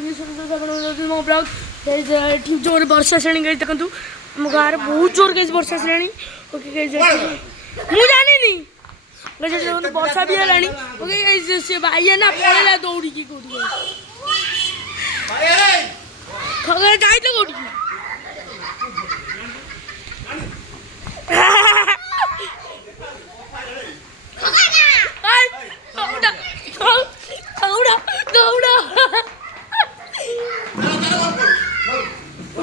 मो ब्लॉग ठीक जोर वर्षा श्रेणी गई देखो आम गाँव बहुत जोर गई वर्षा श्रेणी ओके मुझे जानी नहीं वर्षा भी है ओके से भाई है ना पड़ेगा दौड़ी की कौटी जाए तो कौटी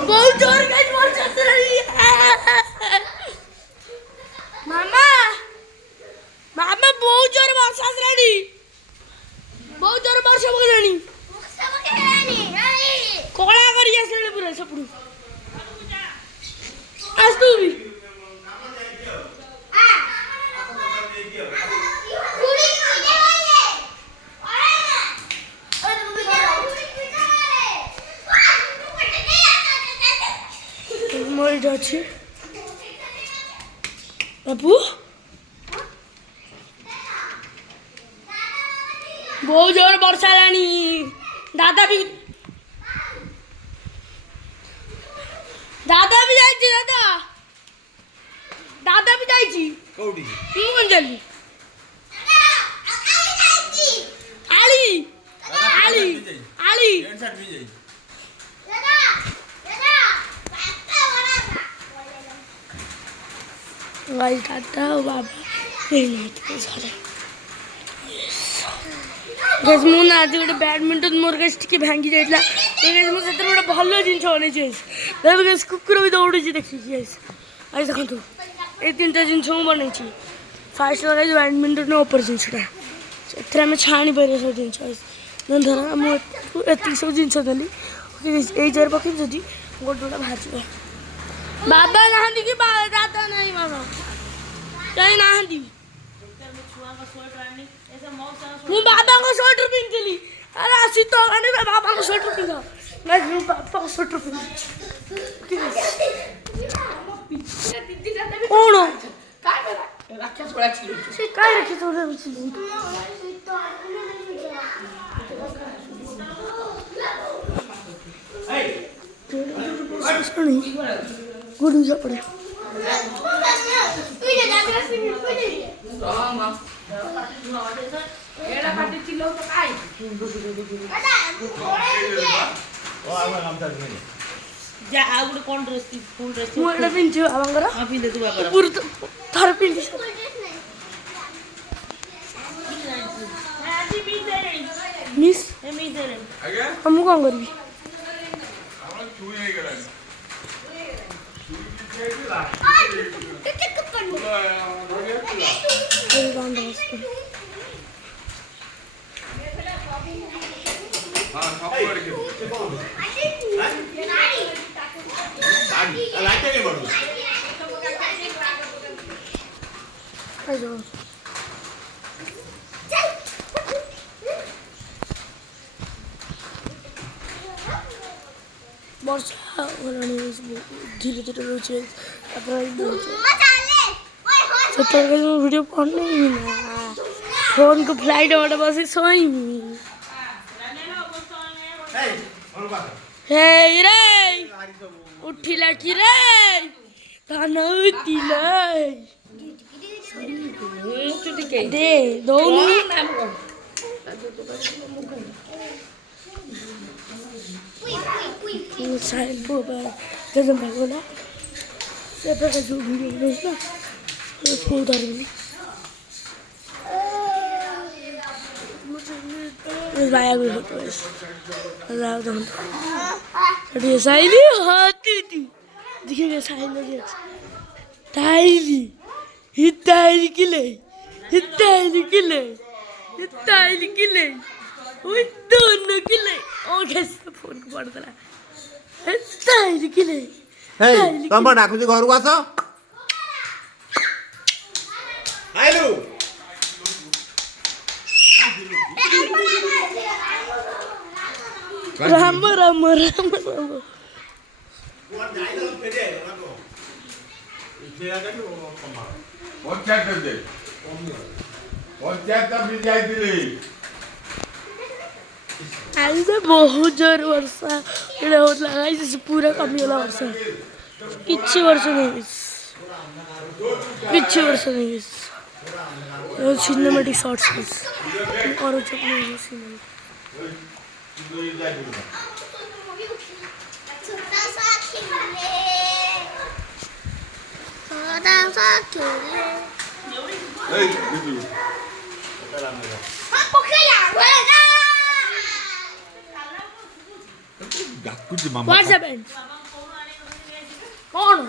बहुत जोर का वर्षा चल रही है मामा मामा बहुत जोर वर्षा चल रही बहुत जोर वर्षा पकड़नी कोड़ा करी आसले पूरा सपड़ू आज तू भी मरी जाच्छी बाबू बहुत जोर वर्षा लानी दादा भी जाइए दादा भी जाइए कौड़ी कौन जल्दी आली आली आली गाइस दादा और बाबा गैस मु ना आज गोटे बैडमिंटन मोर गैस टिके भांगी जाइला गैस मु सेतर गोटे भलो जिंस होने चाहिए देखो गैस कुकुर भी दौड़ी देखी गैस आज देखो ये तीनटा जिनस मुझे बनई फास्ट वाला बैडमिंटन ऊपर जिनसा से आम छाणी पारे सब जिनस धर मुझे सब जिनस देली ये जर पकड़ जदि गोटे गोटे बाहर बाबा नहांती कि दादा नहीं बाबा कहीं नहांती मु बाबा को स्वेटर पिंधली अरे आसी तो गाने बाबा को स्वेटर पिंधा मैं बाबा को स्वेटर पिंध कौन काय राख्या छोड़ा छी से काय रखे छोड़ा छी ए सुनी गुडी जा पड़े एड़ा पाटी चिल्लो तो काय ओ आवा काम था जा आउड कोन ड्रेस फुल ड्रेस मु एड़ा पिंचो आवांगर हां पिंदे तू बाबर पूरा थार पिंदी आजी पिंदे मिस ए मिस दे आगे हम कोन करबी आवा छुई हे गला वर्षा धीरे धीरे रोचे वीडियो पढ़ने फोन को फ्लाइट वाले बस सोई हे रे उठिला कि रे खाना उठिला दे दो साइड बोबा जब भागोला से पे जो वीडियो देखना उसको उधर भी इस भाई को होता है अल्लाह तो ये साइली हाथी थी देखिए साइली ताइली हिताइली किले वो दोनों किले और कैसे फोन को पड़ गया ताइली किले हे तम डाकुची घर को आस आइलु राम राम राम राम ऐसे बहुत जोर वर्षा इकडे होत लागायचं जसं पुरा कमी होला वर्षा किती वर्ष नाही किती वर्ष नाही सिनेमॅटिक शॉर्ट्स और सिनेमॅटिक गाकुची मामा What's happened? कौन